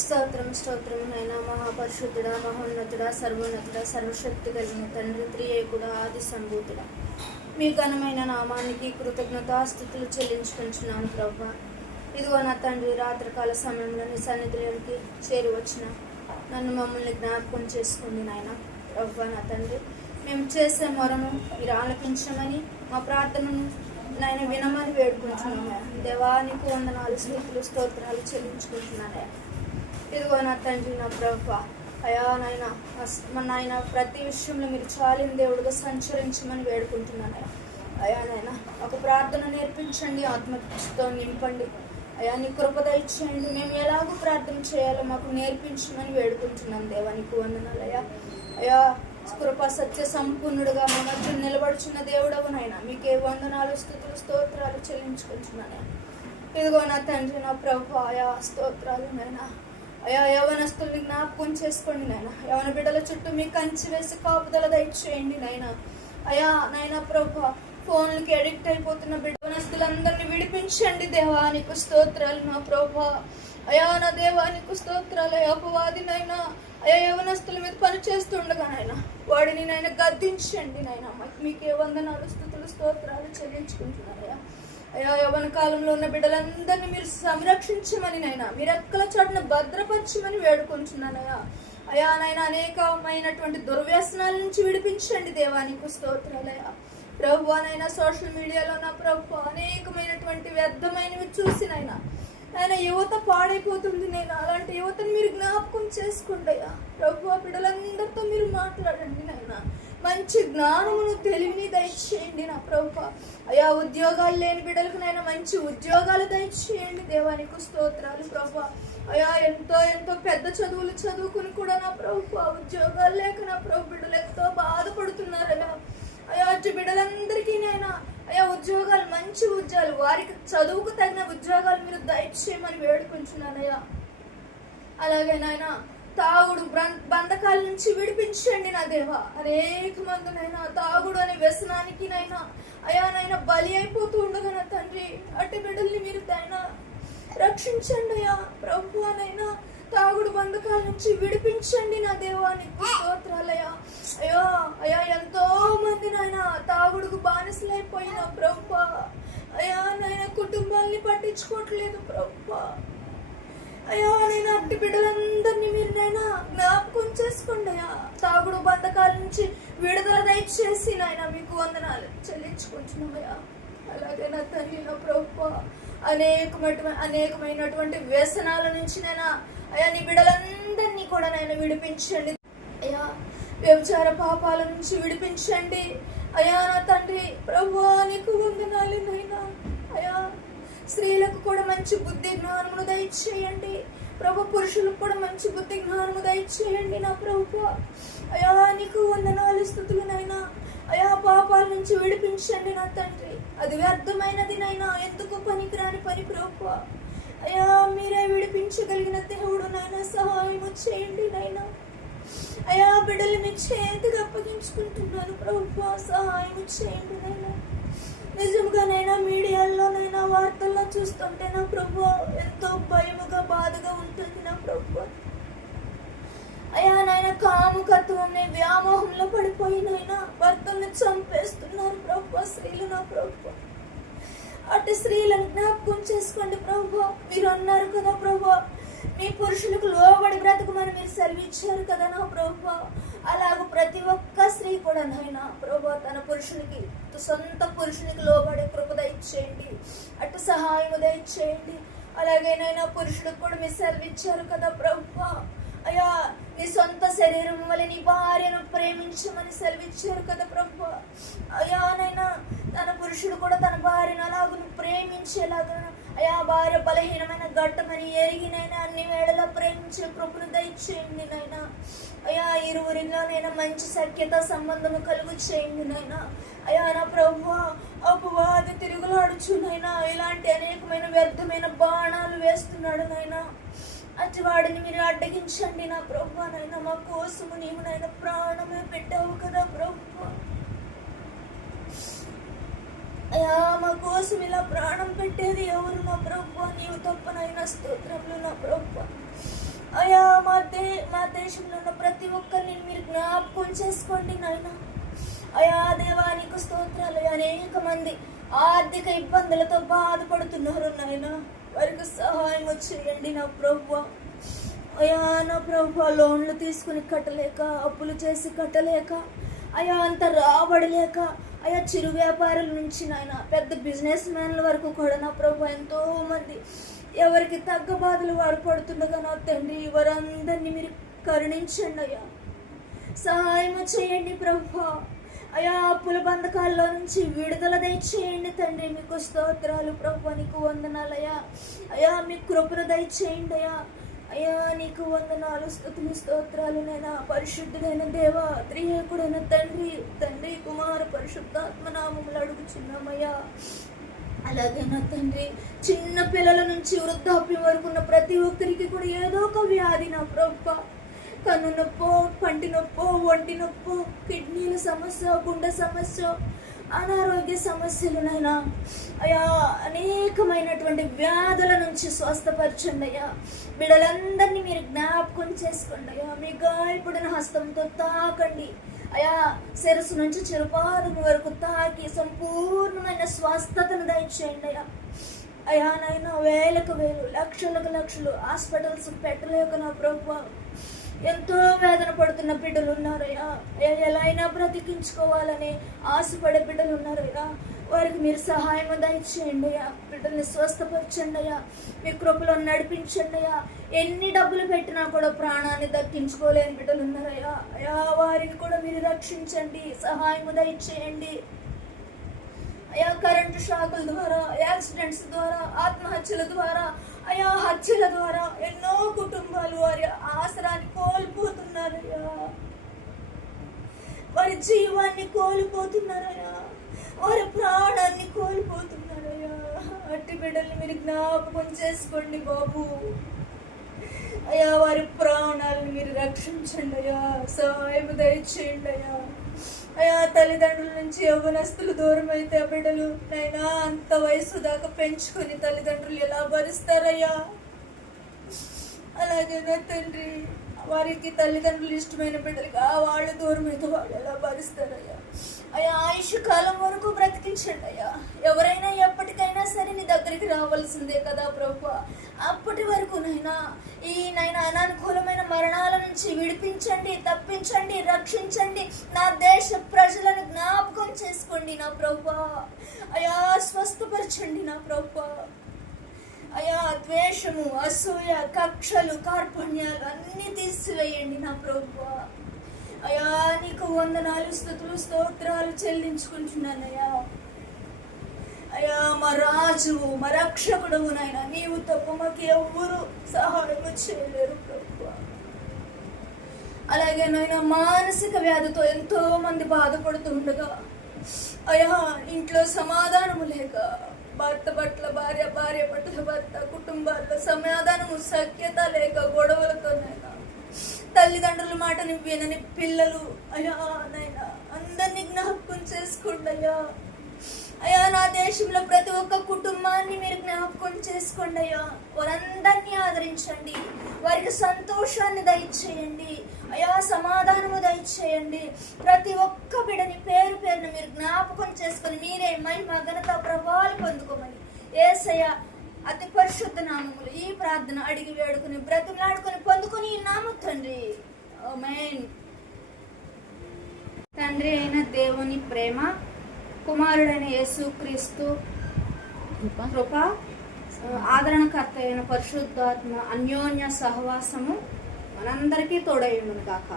స్తోత్రం స్తోత్రం నైనా మహాపరిశుద్ధుడ మహోన్నతుడ సర్వోన్నతుడ సర్వశక్తి కలిగిన తండ్రి త్రియేకుడ ఆది సంభూతుడ. మీ ఘనమైన నామానికి కృతజ్ఞతాస్థుతులు చెల్లించుకుంటున్నాను ప్రభా. ఇదిగో నా తండ్రి రాత్రికాల సమయంలో నీ సన్నిధిలోనికి చేరువచ్చిన నన్ను మమ్మల్ని జ్ఞాపకం చేసుకుంది నాయన. ప్రభా నా తండ్రి మేము చేసే మొరను మీరు ఆలకించమని మా ప్రార్థనను నాయన వినమని వేడుకుంటున్నాను దేవానికి వందనాలు స్థితులు స్తోత్రాలు చెల్లించుకుంటున్నాను ఇదిగో నా తండ్రి నా ప్రభా. అయా నాయన మా నాయన ప్రతి విషయంలో మీరు చాలిన దేవుడుగా సంచరించమని వేడుకుంటున్నాను అయ్యా. అయా నాయన ఒక ప్రార్థన నేర్పించండి ఆత్మతో నింపండి. అయా నీ కృపద ఇచ్చేయండి మేము ఎలాగో ప్రార్థన చేయాలో మాకు నేర్పించమని వేడుకుంటున్నాం దేవానికి వందనాలు అయ్యా. అయా కృప సత్య సంపూర్ణుడుగా మా మధ్య నిలబడుచున్న దేవుడవు నాయన. మీకే వందనాలు స్థుతులు స్తోత్రాలు చెల్లించుకుంటున్నాను ఇదిగో నా తండ్రి నా ప్రభు. ఆయా స్తోత్రాలు నాయనా. యవనస్తులు యవనస్తుల్ని జ్ఞాపకం చేసుకోండి నాయన. యవన బిడ్డల చుట్టూ మీ కంచి వేసి కాపుదల దయచేయండి నాయన. అయా నాయన ప్రభు ఫోన్లకి అడిక్ట్ అయిపోతున్న బిడ్డ యవనస్తులందరినీ విడిపించండి దేవానికి స్తోత్రాలు నా ప్రభు. అయా నా దేవానికి స్తోత్రాలు. అయ్యా అపవాది నాయన. అయా యవనస్తుల మీద పని చేస్తుండగా నాయన. వాడిని నాయన గద్దించండి నాయన. మీకే వందనాలు స్థుతులు స్తోత్రాలు చెల్లించుకుంటున్నారయ్యా యవన కాలంలో ఉన్న బిడ్డలందరినీ మీరు సంరక్షించమని నైనా మీరు ఎక్కల చాటున భద్రపరచమని వేడుకుంటున్నానయ్యా అయా నైనా అనేకమైనటువంటి దుర్వ్యసనాల నుంచి విడిపించండి దేవానికి స్తోత్రాలయ్యా. ప్రభు నైనా సోషల్ మీడియాలో నా ప్రభు అనేకమైనటువంటి వ్యర్థమైనవి చూసినైనా ఆయన యువత పాడైపోతుంది నేను? అలాంటి యువతను మీరు జ్ఞాపకం చేసుకుంటయ్యా ప్రభు ఆ బిడ్డలందరితో మీరు మాట్లాడండి నాయన. మంచి జ్ఞానమును తెలివిని దయచేయండి నా ప్రభు అయా ఉద్యోగాలు లేని బిడ్డలకు నైనా మంచి ఉద్యోగాలు దయచేయండి. దేవానికి స్తోత్రాలు ప్రభు అయా ఎంతో ఎంతో పెద్ద చదువులు చదువుకుని కూడా నా ప్రభు ఉద్యోగాలు లేక నా ప్రభు బిడ్డలు ఎంతో బాధపడుతున్నారయ్యా. అయా బిడ్డలందరికీ నైనా అయ్యా ఉద్యోగాలు మంచి ఉద్యోగాలు వారికి చదువుకు తగిన ఉద్యోగాలు మీరు దయచేయమని వేడుకుంటున్నానయ్యా అలాగే నాయన తాగుడు బ్రం- బంధకాల నుంచి విడిపించండి నా దేవ. అనేక మందునైనా తాగుడు అనే వ్యసనానికి నైనా అయా నైనా బలి అయిపోతూ ఉండగా నా తండ్రి అట్టి బిడ్డల్ని మీరు దైనా రక్షించండి అయ్యా. ప్రభు అనైనా తాగుడు బంధకాల నుంచి విడిపించండి నా దేవానికి స్తోత్రాలయ్యా అయ్యో. అయ్యా ఎంతో మంది నాయన తాగుడుకు బానిసలైపోయిన ప్రభు అయ్యా నాయన కుటుంబాల్ని పట్టించుకోవట్లేదు ప్రభు అయ్యా నేను అట్టి బిడ్డలందరినీ మీరు నైనా జ్ఞాపకం చేసుకోండి అయ్యా. తాగుడు బంధకాల నుంచి విడుదల దయచేసి నాయన మీకు వందనాలు చెల్లించుకుంటున్నామయ్యా అలాగే నా తల్లి నా ప్రభు అనేకమైన అనేకమైనటువంటి వ్యసనాల నుంచి నైనా అయ్యా నీ బిడ్డలందరినీ కూడా నేను విడిపించండి. అయ్యా వ్యభిచార పాపాల నుంచి విడిపించండి. అయ్యా నా తండ్రి ప్రభు నీకు వందనాలు నైనా మంచి బుద్ధి జ్ఞానము దయచేయండి. ప్రభు పురుషులకు కూడా మంచి బుద్ధి జ్ఞానము దయచేయండి నా ప్రభు. అయా నీకు వందనాలు స్థుతులు నైనా అయా పాపాల నుంచి విడిపించండి నా తండ్రి. అది వ్యర్థమైనది నైనా ఎందుకు పనికిరాని పని ప్రభు? అయా మీరే విడిపించగలిగిన దేవుడు నాయన. సహాయము చేయండి నైనా అయా బిడ్డలు మీ చేతికి అప్పగించుకుంటున్నాను ప్రభు. సహాయం చేయండి నైనా నిజంగానైనా మీడియాలోనైనా వార్తల్లో చూస్తుంటే నా ప్రభు ఎంతో భయముగా బాధగా ఉంటుంది నా ప్రభు. అయ్యా నాయన కాముకత్వంని వ్యామోహంలో పడిపోయినైనా భర్తల్ని చంపేస్తున్నారు ప్రభు స్త్రీలు నా ప్రభు. అటు స్త్రీలను జ్ఞాపకం చేసుకోండి ప్రభు. మీరు అన్నారు కదా ప్రభు మీ పురుషులకు లోబడి బ్రతకమని మీరు సెలవిచ్చారు కదా నా ప్రభు. అలాగ ప్రతి ఒక్క స్త్రీ కూడా నాయన ప్రభు. పురుషునికి సొంత పురుషునికి లోబడే కృప దయచేయండి అటు సహాయం దయచేయండి అలాగేనైనా పురుషుడికి కూడా కూడా మీరు సెలవిచ్చారు కదా ప్రభు అయ్యా నీ సొంత శరీరం వల్ల నీ భార్యను ప్రేమించమని సెలవిచ్చారు కదా ప్రభు అయ్యానైనా తన పురుషుడు కూడా తన భార్యను అలాగను ప్రేమించేలాగా అయా భార్య బలహీనమైన ఘట్టమని ఎరిగినైనా అన్ని వేళలా ప్రేమించే కృపను దయచేయండి నాయన అయా ఇరువురిలోనైనా మంచి సఖ్యత సంబంధము కలుగు చేయండి నైనా. అయా నా ప్రభు అపవాద తిరుగులాడుచు నైనా. ఇలాంటి అనేకమైన వ్యర్థమైన బాణాలు వేస్తున్నాడు నాయన అతివాడిని మీరు అడ్డగించండి నా ప్రభు నైనా. మా కోసము నీవు నాయన ప్రాణమే పెట్టావు కదా ప్రభు అయ్యా మా కోసం ఇలా ప్రాణం పెట్టేది ఎవరు నా ప్రభు నా ప్రభు. అయా మా దే మా దేశంలో ఉన్న ప్రతి ఒక్కరిని మీరు జ్ఞాపకం చేసుకోండి నాయన. అయా దేవానికి స్తోత్రాలు. అనేక మంది ఆర్థిక ఇబ్బందులతో బాధపడుతున్నారు నాయన. వారికి సహాయం చేయండి నా ప్రభు. అయా నా ప్రభు లోన్లు తీసుకుని కట్టలేక అప్పులు చేసి కట్టలేక అయా అంత రాబడలేక అయా చిరు వ్యాపారుల నుంచి నాయన పెద్ద బిజినెస్ మ్యాన్ల వరకు కూడా నా ప్రభు ఎంతోమంది ఎవరికి తగ్గ బాధలు వారు పడుతుండగా నా తండ్రి వారందరినీ మీరు కరుణించండి అయ్యా. సహాయం చేయండి ప్రభు. అయా అప్పుల బంధకాల్లో నుంచి విడుదల దయచేయండి తండ్రి. మీకు స్తోత్రాలు ప్రభు నీకు వందనాలయ్యా అయా మీ కృపను దయచేయండి అయ్యా. అయ్యా నీకు వందనాలు స్థుతులు స్తోత్రాలు నైనా పరిశుద్ధుడైన దేవ త్రియేకుడైన తండ్రి తండ్రి కుమారు పరిశుద్ధాత్మ నామములు అడుగుచున్నామయ్యా. అలాగే నా తండ్రి చిన్న పిల్లల నుంచి వృద్ధాప్యం వరకు ఉన్న ప్రతి ఒక్కరికి కూడా ఏదో ఒక వ్యాధి నా ప్రభ. కన్ను నొప్పో పంటి నొప్పో ఒంటి నొప్పో కిడ్నీల సమస్య గుండె సమస్య అనారోగ్య సమస్యలునైనా అయా అనేకమైనటువంటి వ్యాధుల నుంచి స్వస్థపరచండి అయ్యా. బిడ్డలందరినీ మీరు జ్ఞాపకం చేసుకోండి అయ్యా. మీ గాయపడిన హస్తంతో తాకండి. అయా శిరస్సు నుంచి చిరుపాదం వరకు తాకి సంపూర్ణమైన స్వస్థతను దయచేయండి అయ్యా. అయ్యా నాయన వేలకు వేలు లక్షలకు లక్షలు హాస్పిటల్స్ పెట్టలేక నా ప్రభు ఎంతో వేదన పడుతున్న బిడ్డలు ఉన్నారయ్యా. అయ్యా ఎలా అయినా బ్రతికించుకోవాలని ఆశపడే బిడ్డలు ఉన్నారయ్యా. వారికి మీరు సహాయం దయచేయండి అయ్యా. బిడ్డల్ని స్వస్థపరచండి అయ్యా. మీ కృపలో నడిపించండి అయ్యా. ఎన్ని డబ్బులు పెట్టినా కూడా ప్రాణాన్ని దక్కించుకోలేని బిడ్డలు ఉన్నారయ్యా అయ్యా. వారిని కూడా మీరు రక్షించండి. సహాయం దయచేయండి. అయా కరెంటు షాకుల ద్వారా యాక్సిడెంట్స్ ద్వారా ఆత్మహత్యల ద్వారా అయా హత్యల ద్వారా ఎన్నో కుటుంబాలు వారి ఆసరాన్ని కోల్పోతున్నారయ్యా వారి జీవాన్ని కోల్పోతున్నారయ్యా వారి ప్రాణాన్ని కోల్పోతున్నారయ్యా. అట్టి బిడ్డల్ని మీరు జ్ఞాపకం చేసుకోండి బాబు. అయ్యా వారి ప్రాణాలను మీరు రక్షించండి అయ్యా. సహాయం దయచేయండి అయ్యా. అయ్యా తల్లిదండ్రుల నుంచి యవ్వనస్తులు దూరం అయితే ఆ బిడ్డలు నైనా అంత వయసు దాకా పెంచుకొని తల్లిదండ్రులు ఎలా భరిస్తారయ్యా? అలాగే నా తండ్రి వారికి తల్లిదండ్రులు ఇష్టమైన బిడ్డలుగా వాళ్ళు దూరం అయితే వాళ్ళు ఎలా భరిస్తారయ్యా? అయ్యా ఆయుష్ కాలం వరకు బ్రతికించండి అయ్యా. ఎవరైనా ఎప్పటికైనా సరే నీ దగ్గరికి రావాల్సిందే కదా ప్రభు. అప్పటి వరకు నైనా ఈ నాయన అనానుకూలమైన మరణాల నుంచి విడిపించండి తప్పించండి రక్షించండి. నా దేశ ప్రజలను జ్ఞాపకం చేసుకోండి నా ప్రభు. అయా స్వస్థపరచండి నా ప్రభు. అయా ద్వేషము అసూయ కక్షలు కార్పణ్యాలు అన్నీ తీసివేయండి నా ప్రభు. అయ్యా నీకు వందనాలు స్థుతులు స్తోత్రాలు చెల్లించుకుంటున్నాను అయ్యా అయ్యా మా రాజువు మా రక్షకుడవు నాయన నీవు తప్ప మాకు ఎవ్వరు సహాయం చేయలేరు ప్రభు అలాగే నాయన మానసిక వ్యాధితో ఎంతో మంది బాధపడుతుండగా అయ్యా ఇంట్లో సమాధానము లేక భర్త పట్ల భార్య భార్య పట్ల భర్త కుటుంబాల్లో సమాధానము సఖ్యత లేక గొడవలతోనైనా తల్లిదండ్రుల మాటని వినని పిల్లలు అయ్యా నైనా అందరినీ జ్ఞాపకం చేసుకోండి అయ్యా. అయ్యా నా దేశంలో ప్రతి ఒక్క కుటుంబాన్ని మీరు జ్ఞాపకం చేసుకోండి అయ్యా. వారందరినీ ఆదరించండి. వారికి సంతోషాన్ని దయచేయండి. అయ్యా సమాధానము దయచేయండి. ప్రతి ఒక్క బిడని పేరు పేరున మీరు జ్ఞాపకం చేసుకొని మీరే మహిమ ఘనత ప్రభావాలు పొందుకోమని ఏసయ్య అతి పరిశుద్ధ నామములు ఈ ప్రార్థన అడిగి వేడుకుని బ్రతులాడుకొని పొందుకొని ఈ నామ తండ్రి ఆమేన్ తండ్రి అయిన దేవుని ప్రేమ కుమారుడైన యేసుక్రీస్తు కృప. ఆదరణకర్త అయిన పరిశుద్ధాత్మ అన్యోన్య సహవాసము మనందరికీ తోడై ఉండును గాక.